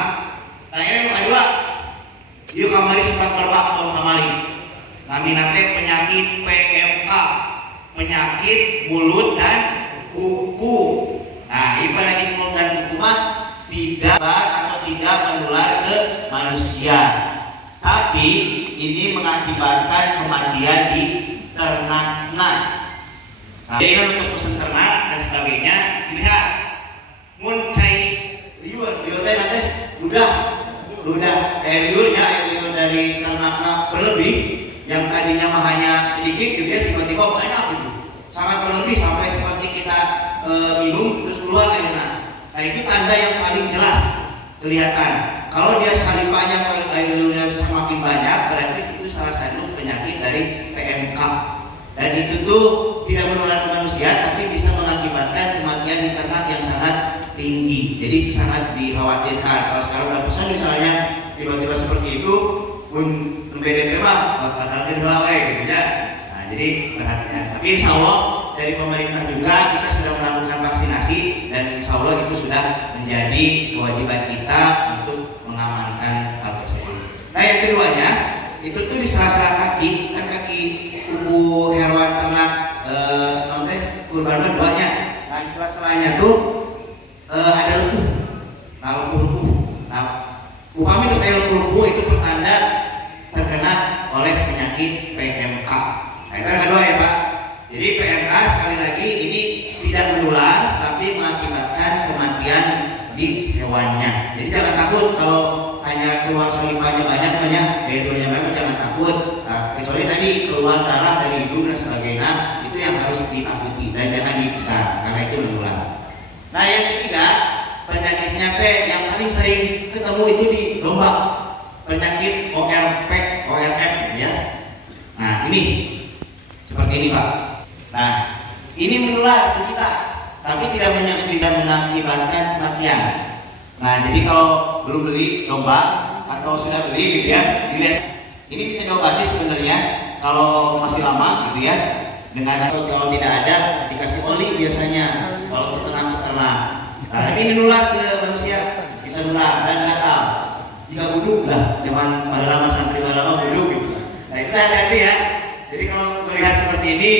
Tanya yang kedua, yuk kamari sempat berbak tahun kamari. Naminate penyakit PMK, penyakit mulut dan kuku. Nah, ini penyakit mulut dan kuku mah tidak atau tidak menular ke manusia, tapi ini mengakibatkan kematian di ternak. Nah, jadi untuk pesan ternak dan sebagainya dilihat. Mun cai liur teh nanti udah liurnya liur dari ternaknya berlebih, yang tadinya mah hanya sedikit gitu ya, tiba-tiba banyak gitu, sangat berlebih sampai seperti kita minum terus keluar airnya. Nah, itu tanda yang paling jelas kelihatan. Kalau dia salipanya air liurnya semakin banyak, berarti itu salah satu penyakit dari PMK. Dan itu tuh tidak menular ke manusia, tapi bisa mengakibatkan kematian di ternak yang sangat tinggi. Jadi sangat dikhawatirkan. Kalau sekarang udah pesan misalnya tiba-tiba seperti itu, pun BDP mah bakal kedua gitu ya. Nah, jadi perhatian. Tapi insya Allah dari pemerintah juga kita sudah melakukan vaksinasi dan insya Allah itu sudah menjadi kewajiban kita untuk mengamankan hal tersebut. Nah, yang keduanya itu tuh di sela-sela kaki, kan kaki tubuh hewan ternak kurban duanya. Nah, di sela-selanya tuh ada lepuh. Nah, lepuh. Nah, upami terus ada lepuh itu pertanda terkena oleh penyakit PMK. Nah, itu yang kedua ya Pak. Jadi PMK sekali lagi ini tidak menular tapi mengakibatkan kematian di hewannya. Jadi jangan takut kalau hanya keluar salipanya banyak, yaitu memang jangan takut. Nah, kecuali tadi keluar darah dari hidung dan sebagainya, itu yang harus ditakuti dan jangan dipikir karena itu menular. Nah, yang ketiga penyakitnya teh yang paling sering ketemu itu di domba, penyakit ORF ya. Nah, ini seperti ini Pak. Nah, ini menular ke kita, tapi tidak mengakibatkan kematian. Nah, jadi kalau belum beli domba atau sudah beli gitu ya, dilihat. Ini bisa diobati sebenarnya kalau masih lama gitu ya. Dengan atau kalau tidak ada dikasih oli biasanya kalau peternak. Nah, tapi ini nular ke manusia, bisa nular dan gatal. Jika buduk lah, zaman lama santri lama buduk gitu. Nah, itu hati-hati ya. Jadi kalau melihat seperti ini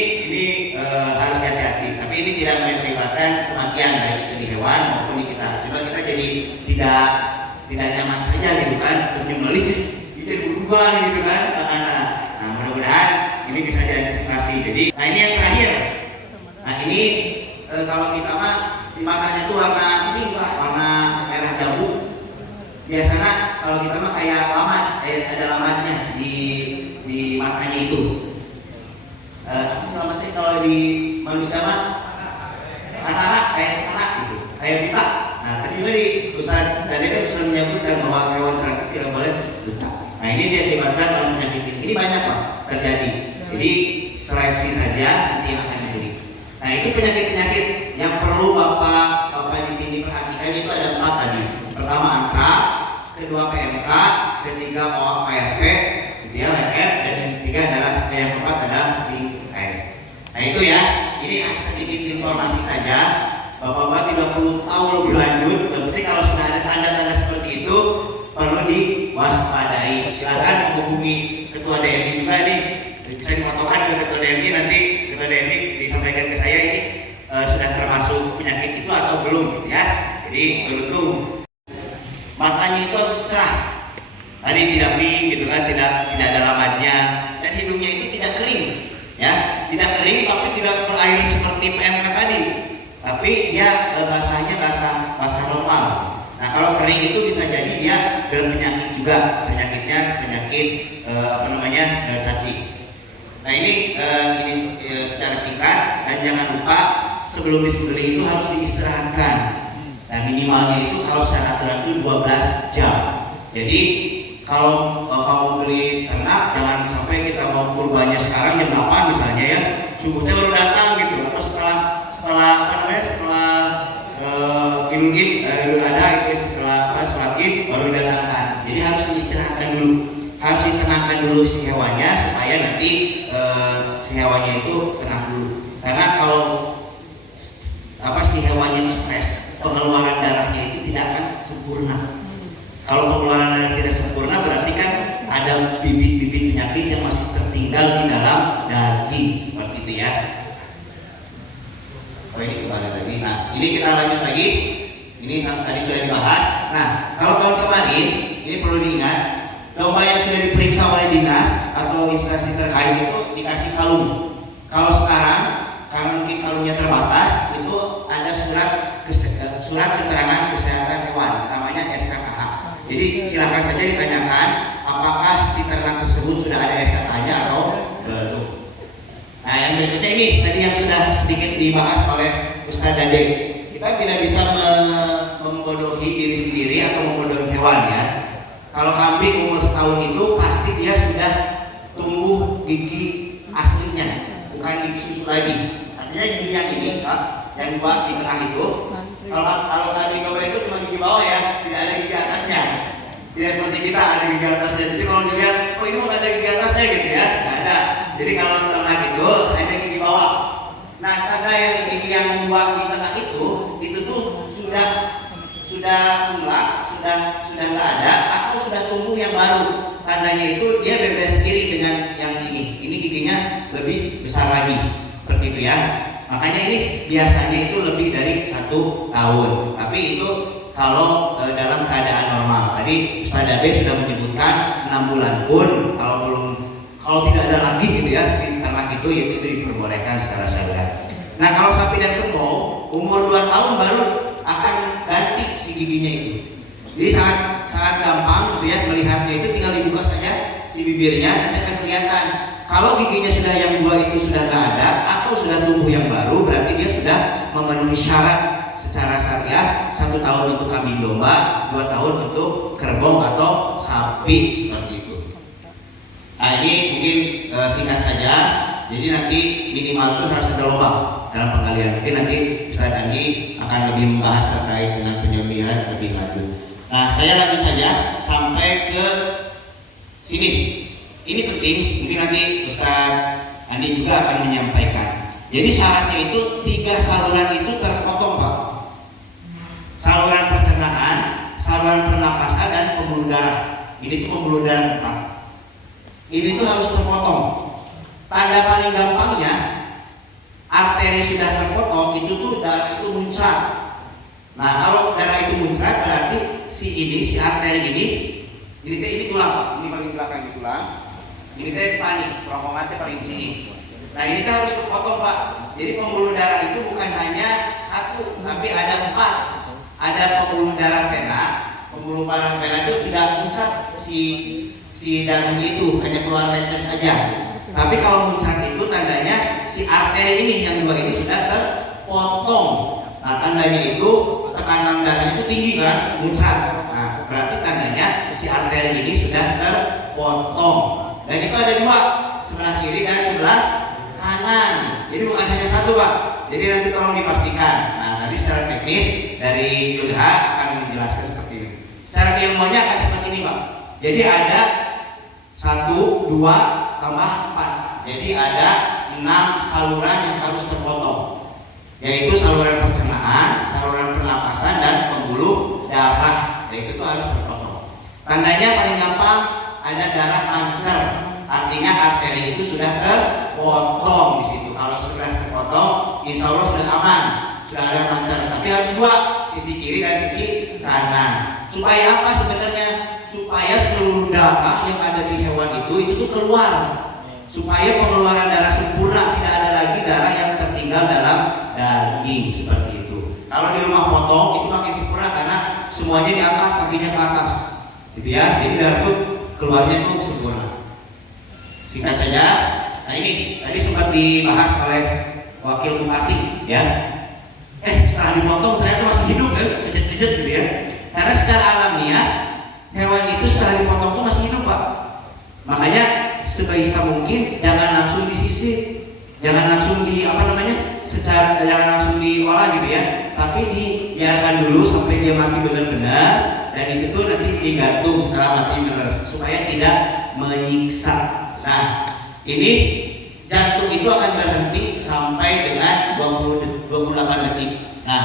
harus hati-hati. Tapi ini tidak mengakibatkan kematian baik itu di hewan maupun di kita. Cuma kita jadi tidak nyaman saja gitu kan, menyembelih jadi berubah gitu kan. Nah, mudah-mudahan ini bisa diantisipasi. Jadi, nah ini yang terakhir. Nah, ini kalau kita mah di matanya tuh warna kuning Pak, warna merah jambu. Biasanya kalau kita mah kayak laman, ada lamannya di matanya itu. Tapi selamatnya kalau di manusia mah kayak katarak gitu, kayak pita. Nah, tadi juga di Ustaz Dade kan sudah menyebutkan bahwa hewan ternak tidak boleh buta. Nah, ini diakibatkan oleh penyakit ini. Ini banyak Pak terjadi. Jadi seleksi saja nanti yang akan diberi. Nah, itu penyakit-penyakit yang perlu Bapak di sini perhatikan itu ada 4 tadi. Pertama antrak, kedua PMK, ketiga ORF, gitu ya, WF, dan yang ketiga adalah yang keempat adalah BPS. Nah, itu itu ya, ini sedikit informasi saja. Bapak-bapak 30 tahun lebih lanjut, berarti kalau sudah ada tanda-tanda seperti itu perlu diwaspadai. Silakan menghubungi ketua DMI juga nih, bisa dimotokan ke ketua DMI, nanti ketua DMI disampaikan ke saya ini sudah termasuk penyakit itu atau belum, gitu ya. Jadi beruntung. Matanya itu harus cerah. Tadi tidak pink, gitu kan, tidak ada lamatnya, dan hidungnya itu tidak kering, ya, tidak kering tapi tidak berair seperti PMK tadi. Tapi dia basahnya basah normal. Nah kalau kering itu bisa jadi dia berpenyakit juga, penyakitnya penyakit cacing. Nah ini secara singkat, dan jangan lupa sebelum disembelih itu harus diistirahatkan. Nah minimalnya itu kalau secara aturan itu 12 jam. Jadi kalau kamu beli ternak, jangan sampai kita mau kurbannya sekarang jam 8 misalnya ya, subuhnya baru datang gitu, atau setelah Idul Adha itu setelah sholat Id baru didatangkan. Jadi harus diistirahatkan dulu, harus ditenangkan dulu si hewannya supaya nanti si hewannya itu tenang dulu. Karena kalau si hewannya stres, pengeluaran darahnya itu tidak akan sempurna. Kalau pengeluaran darah tidak sempurna berarti kan ada bibit-bibit penyakit yang masih tertinggal di dalam daging, seperti itu ya. Oh ini kembali lagi. Nah ini kita lanjut lagi. Ini tadi sudah dibahas. Nah kalau tahun kemarin ini perlu diingat, domba yang sudah diperiksa oleh dinas atau instansi terkait itu dikasih kalung. Kalau sekarang karena mungkin kalungnya terbatas, itu ada surat keterangan kesehatan hewan, namanya SKKH. Jadi silakan saja ditanyakan apakah si ternak tersebut sudah ada SKKH-nya atau belum. Nah yang berikutnya ini tadi yang sudah sedikit dibahas oleh Ustadz Dade. Kita tidak bisa membodohi diri sendiri atau membodohi hewan ya. Kalau kambing umur setahun itu pasti dia sudah tumbuh gigi aslinya, bukan gigi susu lagi. Artinya gigi yang ini, yang dua di tengah itu. Kalau kambing domba itu cuma gigi bawah ya, tidak ada gigi atasnya. Tidak seperti kita ada gigi atasnya. Jadi kalau dilihat, oh ini mau ada gigi atasnya gitu ya, nggak ada. Jadi kalau ternak itu hanya gigi bawah. Nah tanda yang gigi yang dua di tengah itu tuh sudah mulak, sudah nggak ada atau sudah tumbuh yang baru. Tandanya itu dia berbeda sendiri dengan yang ini. Ini giginya lebih besar lagi, seperti itu ya. Makanya ini biasanya itu lebih dari 1 tahun. Tapi itu kalau dalam keadaan normal. Tadi Ustaz Dade sudah menyebutkan 6 bulan pun kalau tidak ada lagi gitu ya si ternak itu diperbolehkan secara syariat. Nah kalau sapi dan kerbau umur 2 tahun baru akan ganti si giginya itu. Jadi sangat gampang gitu ya melihatnya, itu tinggal dibuka saja si bibirnya, nanti akan kelihatan. Kalau giginya sudah yang 2 itu sudah nggak ada atau sudah tumbuh yang baru, berarti dia sudah memenuhi syarat secara syariat. 1 tahun untuk kambing domba, 2 tahun untuk kerbau atau sapi, seperti itu. Nah ini mungkin singkat saja. Jadi nanti minimal itu harus ada lubang dalam penggalian. Mungkin nanti Ustaz Andi akan lebih membahas terkait dengan penyembelihan lebih lanjut. Nah saya lanjut saja sampai ke sini. Ini penting, mungkin nanti Ustaz Andi juga akan menyampaikan. Jadi syaratnya itu 3 saluran itu terpotong Pak. Saluran pencernaan, saluran pernapasan, dan pembuluh darah. Ini tuh pembuluh darah Pak. Ini tuh harus terpotong. Tanda paling gampangnya, arteri sudah terpotong, itu tuh darah itu muncrat. Nah kalau darah itu muncrat berarti si arteri ini tulang, ini paling belakang di tulang, ini teh panik, kerongkongannya paling sini. Nah ini tuh harus terpotong Pak. Jadi pembuluh darah itu bukan hanya 1, tapi ada 4. Ada pembuluh darah vena, pembuluh darah vena itu tidak muncrat si darahnya itu, hanya keluar netes saja. Tapi kalau muncrat itu tandanya si arteri ini yang 2 ini sudah terpotong. Nah tandanya itu tekanan darah itu tinggi kan, muncrat. Nah berarti tandanya si arteri ini sudah terpotong. Dan itu ada 2, sebelah kiri dan sebelah kanan. Jadi bukan hanya 1 Pak. Jadi nanti tolong dipastikan. Nah nanti secara teknis dari Yudha akan menjelaskan seperti ini. Secara ilmunya akan seperti ini Pak. Jadi ada 1, 2 tambah 4. Jadi ada 6 saluran yang harus terpotong, yaitu saluran pencernaan, saluran pernapasan, dan pembuluh darah. Itu tuh harus terpotong. Tandanya paling gampang ada darah mancer, artinya arteri itu sudah terpotong di situ. Kalau sudah terpotong, insya Allah sudah aman, sudah ada mancer. Tapi harus dua, sisi kiri dan sisi kanan. Supaya apa sebenarnya? Supaya seluruh darah yang ada di hewan itu tuh keluar. Supaya pengeluaran darah sempurna, tidak ada lagi darah yang tertinggal dalam daging seperti itu. Kalau di rumah potong itu makin sempurna karena semuanya diangkat kakinya ke atas, gitu ya. Jadi darah itu keluarnya itu sempurna. Singkat saja, nah ini tadi sempat dibahas oleh wakil bupati, ya. Setelah dipotong ternyata masih hidup kan, kejet-kejet gitu ya. Karena secara alamiah hewan itu setelah dipotong itu masih hidup, Pak. Makanya sebisa mungkin jangan langsung disisir, jangan langsung jangan langsung diolah gitu ya. Tapi dibiarkan dulu sampai dia mati benar-benar, dan itu tuh nanti digantung setelah mati benar supaya tidak menyiksa. Nah, ini jantung itu akan berhenti sampai dengan 28 detik. Nah,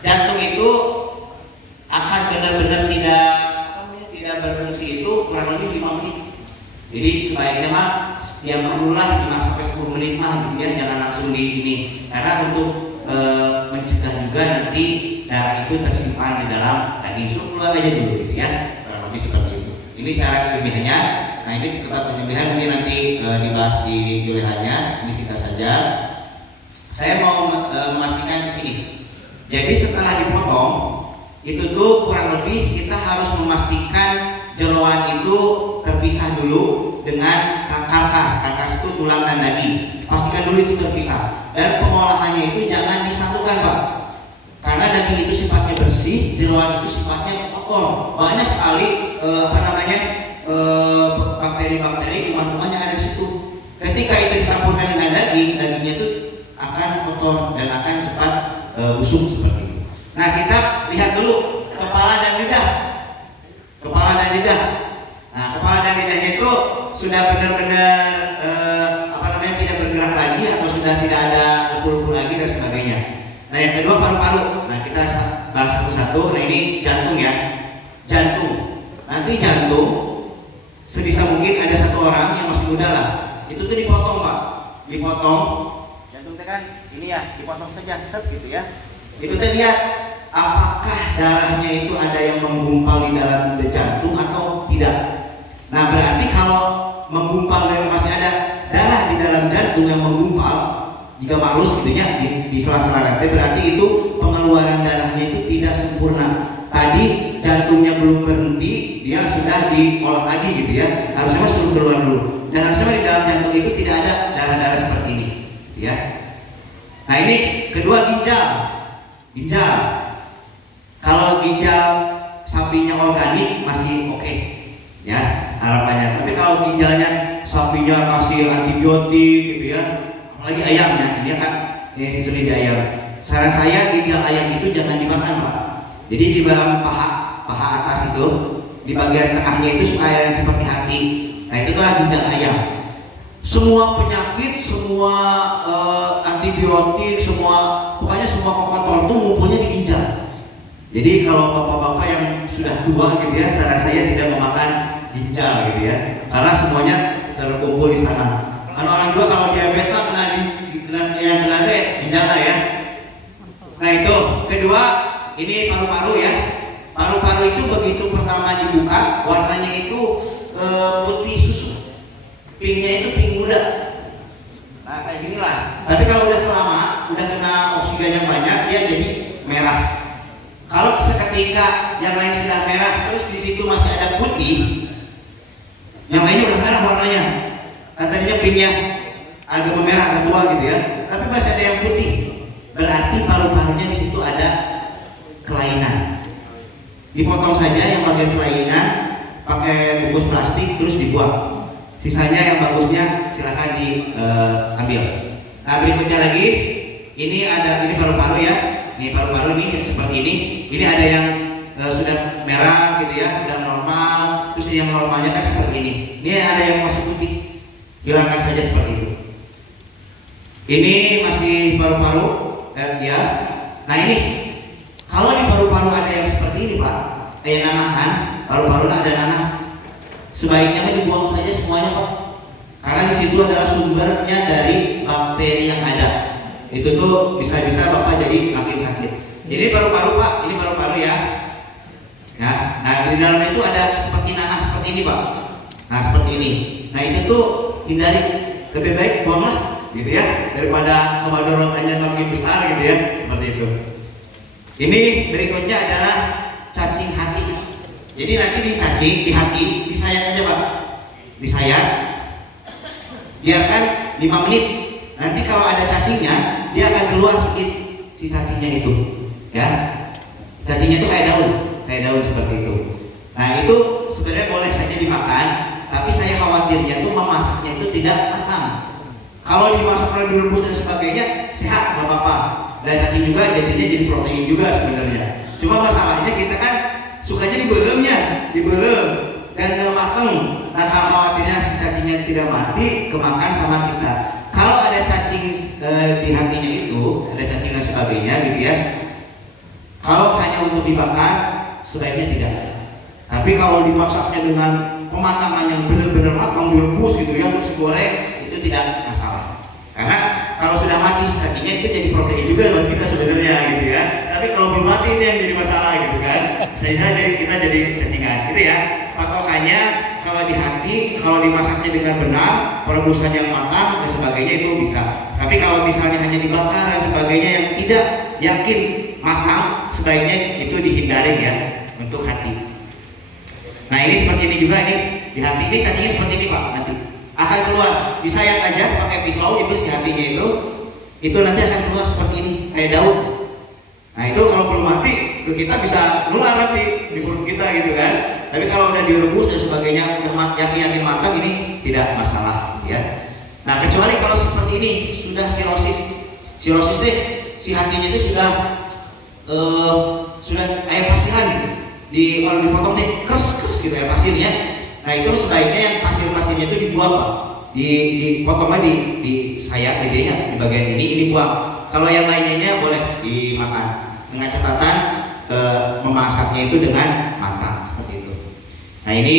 jantung itu akan benar-benar tidak berfungsi itu kurang lebih 5 menit. Jadi sebaiknya mah diamkan dulu lah 5 sampai 10 menit mah gitu ya, jangan langsung di ini. Karena untuk mencegah juga nanti darah itu tersimpan di dalam daging, suruh keluar aja dulu gitu ya, kurang lebih seperti itu. Ini syarat ilmiahnya. Nah, ini tempat penyembelihan mungkin nanti dibahas di julehannya. Ini singkat saja. Saya mau memastikan di sini. Jadi setelah dipotong itu tuh kurang lebih kita harus memastikan jeroan itu terpisah dulu dengan karkas. Karkas itu tulang dan daging. Pastikan dulu itu terpisah. Dan pengolahannya itu jangan disatukan, Pak. Karena daging itu sifatnya bersih, jeroan itu sifatnya kotor. Banyak sekali bakteri-bakteri kuman-kuman yang ada di situ. Ketika itu dicampurkan dengan daging, dagingnya itu akan kotor dan akan cepat busuk seperti itu. Nah, kita lihat dulu kepala dan lidah. Kepala dan lidah. Nah, kepala dan lidahnya itu sudah benar-benar tidak bergerak lagi atau sudah tidak ada pul-pul lagi dan sebagainya. Nah, yang kedua paru-paru. Nah, kita bahas satu-satu. Nah, ini jantung ya. Jantung. Nanti jantung sebisa mungkin ada satu orang yang masih muda lah. Itu tuh dipotong, Pak. Dipotong. Jantung kan ini ya, dipotong saja set gitu ya. Itu tuh lihat apakah darahnya itu ada yang menggumpal di dalam jantung atau tidak. Nah, berarti kalau menggumpal dan masih ada darah di dalam jantung yang menggumpal, jika malus gitu ya di sela-sela rantai, berarti itu pengeluaran darahnya itu tidak sempurna. Tadi jantungnya belum berhenti, dia sudah diolah lagi gitu ya. Harusnya suruh keluar dulu. Dan harusnya di dalam jantung itu tidak ada darah-darah seperti ini, ya. Nah, ini kedua ginjal. Ginjal. Kalau ginjal sapinya organik masih oke, ya harapannya. Tapi kalau ginjalnya sapinya kasih antibiotik gitu ya, apalagi ayamnya, ini kan sudah di ayam. Saran saya ginjal ayam itu jangan dimakan, Pak. Jadi di dalam paha atas itu, di bagian tengahnya itu suka ada yang seperti hati. Nah, itu adalah ginjal ayam. Semua penyakit, semua antibiotik, pokoknya semua kotor itu ngumpulnya di ginjal. Jadi kalau bapak-bapak yang sudah tua gitu ya, saran saya tidak memakan ginjal gitu ya, karena semuanya terkumpul di sana. Karena orang tua kalau diabetes kena ginjalnya ya. Nah, itu kedua, ini paru-paru ya. Paru-paru itu begitu pertama dibuka, warnanya itu putih susu. Pinknya itu pink muda. Nah, kayak ginilah. Tapi kalau udah lama, udah kena oksigen yang banyak, dia jadi merah. Kalau seketika yang lain sudah merah, terus di situ masih ada putih, yang lainnya udah merah warnanya. Kan tadinya pinknya agak memerah, agak tua gitu ya. Tapi masih ada yang putih. Berarti paru-parunya di situ ada kelainan. Dipotong saja yang bagian kelainan, pakai bungkus plastik terus dibuang. Sisanya yang bagusnya silahkan diambil. Nah, berikutnya lagi, ini paru-paru ya. Ini paru-paru ini seperti ini. Ini ada yang sudah merah gitu ya, sudah normal. Terus yang normalnya kan seperti ini. Ini ada yang masih putih. Hilangkan saja seperti itu. Ini masih paru-paru, ya. Nah ini, kalau di paru-paru ada yang seperti ini Pak, kayak nanahan, paru-paru ada nanah, sebaiknya dibuang saja semuanya Pak, karena di situ adalah sumbernya dari bakteri yang ada. Itu tuh bisa-bisa Bapak jadi makin sakit. Jadi paru-paru Pak, ini paru-paru ya. Ya, nah di dalamnya itu ada seperti nanah seperti ini Pak. Nah seperti ini. Nah itu tuh hindari, lebih baik buanglah gitu ya, daripada kemadorotannya makin besar gitu ya, seperti itu. Ini berikutnya adalah cacing hati. Jadi nanti dicacing di hati, disayat aja Pak, disayat, biarkan 5 menit. Nanti kalau ada cacingnya, dia akan keluar sedikit si cacingnya itu, ya. Cacingnya itu kayak daun seperti itu. Nah itu sebenarnya boleh saja dimakan, tapi saya khawatirnya tuh memasaknya itu tidak matang. Kalau dimasak oleh direbus dan sebagainya sehat, nggak apa-apa. Dan cacing juga jadinya jadi protein juga sebenarnya. Cuma masalahnya kita kan sukanya dibelem dan nggak mateng. Nah khawatirnya si cacingnya tidak mati, kemakan sama kita. Kalau ada cacing di hatinya itu, ada cacing dan sebagainya gitu ya. Kalau hanya untuk dibakar, sebaiknya tidak. Tapi kalau dimasaknya dengan pematangan yang benar-benar matang, direbus gitu ya, terus digoreng, itu tidak masalah. Karena kalau sudah mati cacingnya itu jadi protein juga buat kita sebenarnya gitu ya. Tapi kalau belum mati ini yang jadi masalah gitu kan. Kita jadi cacingan gitu ya. Patokannya kalau di hati, kalau dimasaknya dengan benar, perebusan yang matang dan sebagainya itu bisa. Tapi kalau misalnya hanya dibakar dan sebagainya yang tidak yakin matang, sebaiknya itu dihindari ya untuk hati. Nah ini seperti ini juga nih, di hati ini cacingnya seperti ini Pak, nanti akan keluar, disayat aja pakai pisau itu si hatinya itu nanti akan keluar seperti ini, kayak daun. Nah itu kalau belum mati, ke kita bisa nular nanti di perut kita gitu kan. Tapi kalau udah direbus dan sebagainya, yakin matang, ini tidak masalah ya. Nah kecuali kalau seperti ini sudah sirosis deh, si hatinya itu sudah air pasiran kalau dipotong deh keras gitu air pasirnya. Nah itu sebaiknya yang pasir-pasirnya itu dibuang Pak, dipotongnya disayat gedenya di bagian ini buang. Kalau yang lainnya boleh dimakan dengan catatan memasaknya itu dengan matang seperti itu. Nah ini